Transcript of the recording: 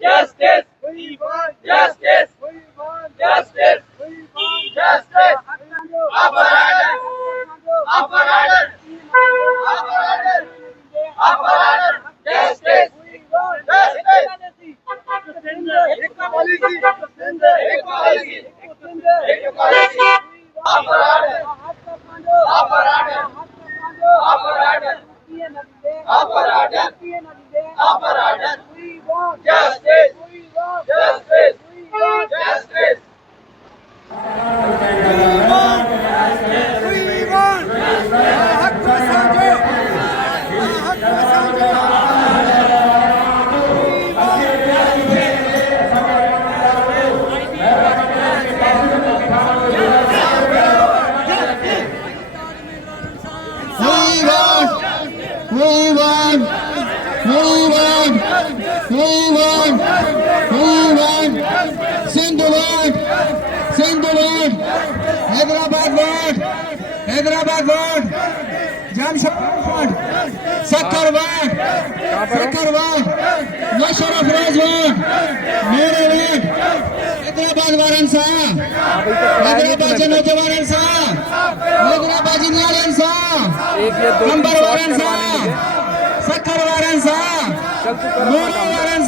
Justice. We want Justice. we want Justice. we want Justice. Upper order. Upper order. Upper order. Upper order. Justice. Justice. Equality. Equality. Equality. Upper order. Upper order. Upper order. Upper order. Upper order. We want Justice. we want Justice. we want Justice. we want हक समझो हक समझो Send the word. Hyderabad word. Hyderabad word. Jamshedpur word. Sakkar word. Sakkar word. Musharraf Raj word. Mere word. Hyderabad waransa. Hyderabad janata waransa. Hyderabad waransa. Number waransa. Sakkar waransa. Mere waransa.